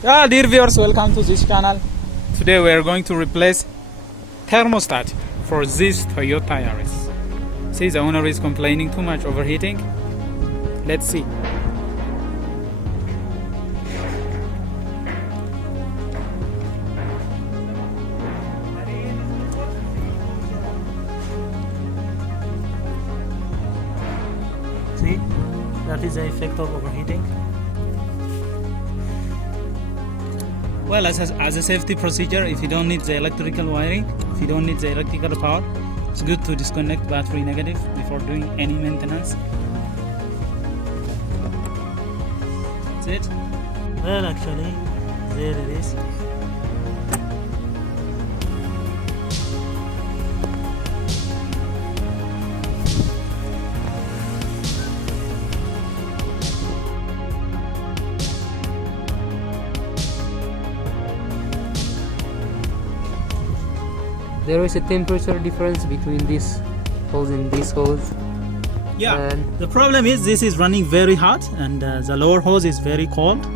Dear viewers, welcome to this channel. Today we are going to replace thermostat for this Toyota Yaris. See, the owner is complaining too much overheating. Let's see. See, that is the effect of overheating. Well, as a safety procedure, if you don't need the electrical wiring, if you don't need the electrical power, it's good to disconnect battery negative before doing any maintenance. That's it. Well, actually, there it is. There is a temperature difference between this hose and this hose. Yeah, the problem is this is running very hot and the lower hose is very cold.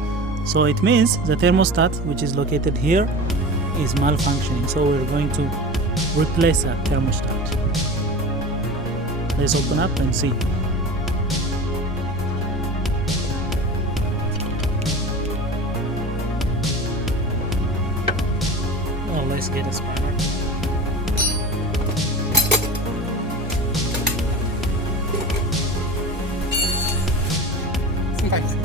So it means the thermostat, which is located here, is malfunctioning. So we're going to replace that thermostat. Let's open up and see. Well, let's get a spanner. Sometimes.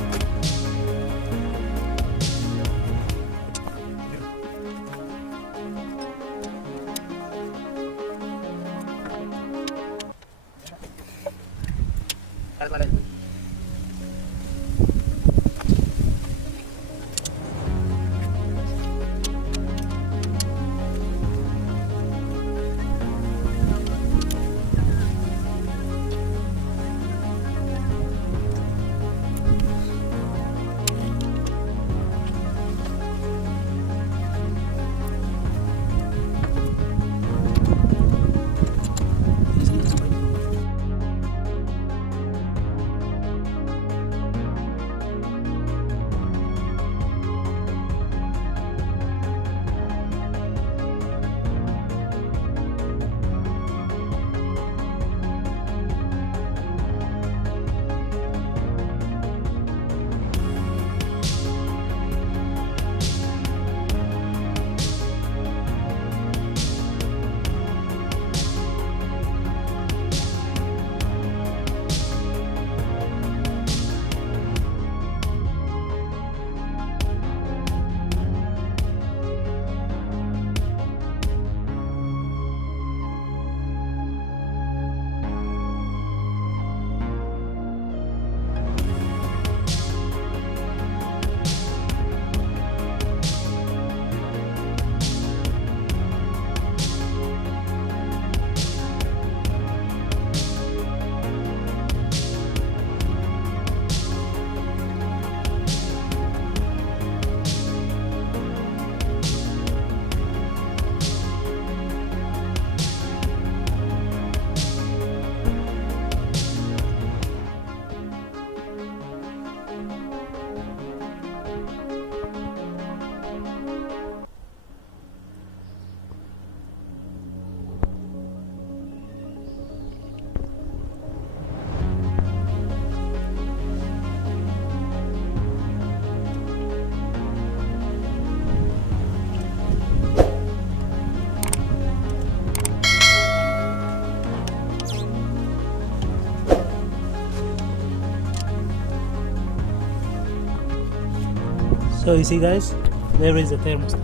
So you see, guys, there is a thermostat.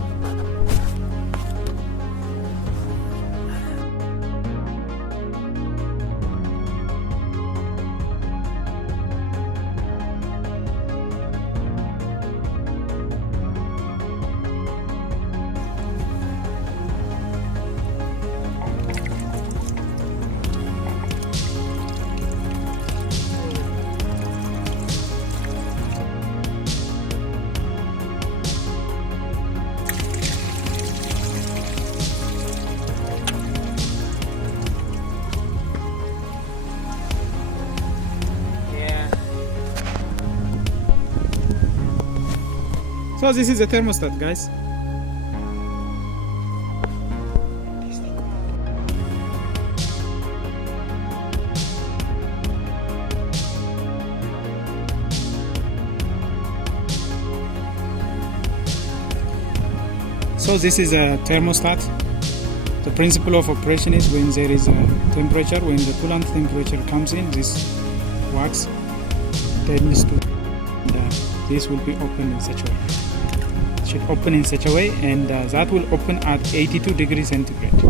So this is the thermostat, guys. So this is a thermostat. The principle of operation is when there is a temperature, when the coolant temperature comes in, this wax tends to, this will be open in such a way. It should open in such a way, and that will open at 82 degrees centigrade.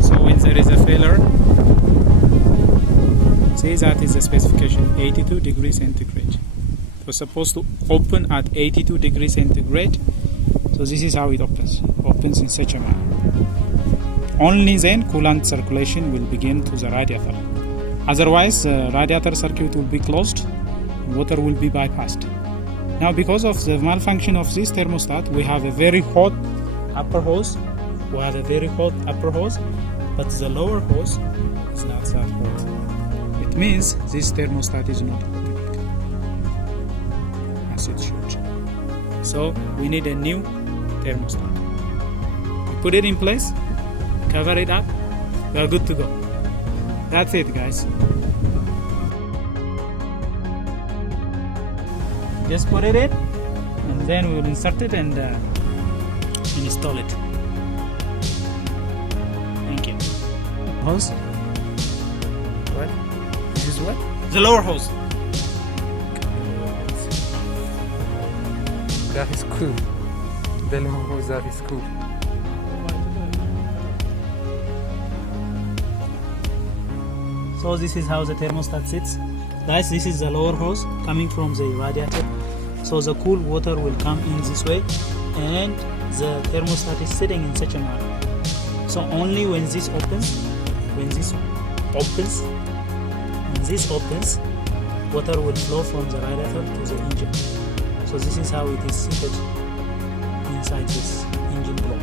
So when there is a failure, see, that is the specification, 82 degrees centigrade. It was supposed to open at 82 degrees centigrade. So this is how it opens in such a manner. Only then coolant circulation will begin to the radiator. Otherwise, the radiator circuit will be closed, water will be bypassed. Now, because of the malfunction of this thermostat, we have a very hot upper hose. But the lower hose is not that hot. It means this thermostat is not opening as it should. So we need a new thermostat. We put it in place, cover it up, we are good to go. That's it, guys. Just put it in, and then we will insert it and install it. Thank you. Hose. What? This is what? The lower hose. That is cool. The logo, that is cool. So this is how the thermostat sits. Guys, this is the lower hose coming from the radiator. So the cool water will come in this way, and the thermostat is sitting in such a manner. So only when this opens, water will flow from the radiator to the engine. So this is how it is seated inside this engine block.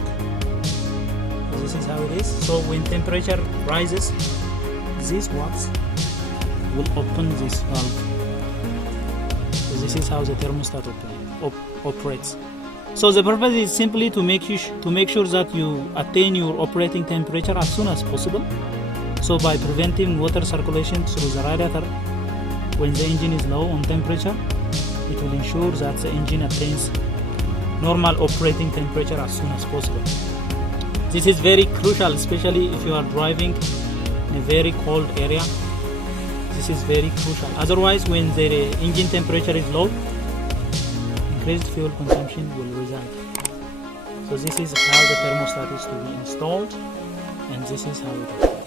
So this is how it is. So when temperature rises, this wax will open this valve. So this is how the thermostat operates. So the purpose is simply to make sure that you attain your operating temperature as soon as possible. So by preventing water circulation through the radiator when the engine is low on temperature, it will ensure that the engine attains normal operating temperature as soon as possible. This is very crucial, especially if you are driving in a very cold area. This is very crucial. Otherwise, when the engine temperature is low, increased fuel consumption will result. So this is how the thermostat is to be installed, and this is how it operates.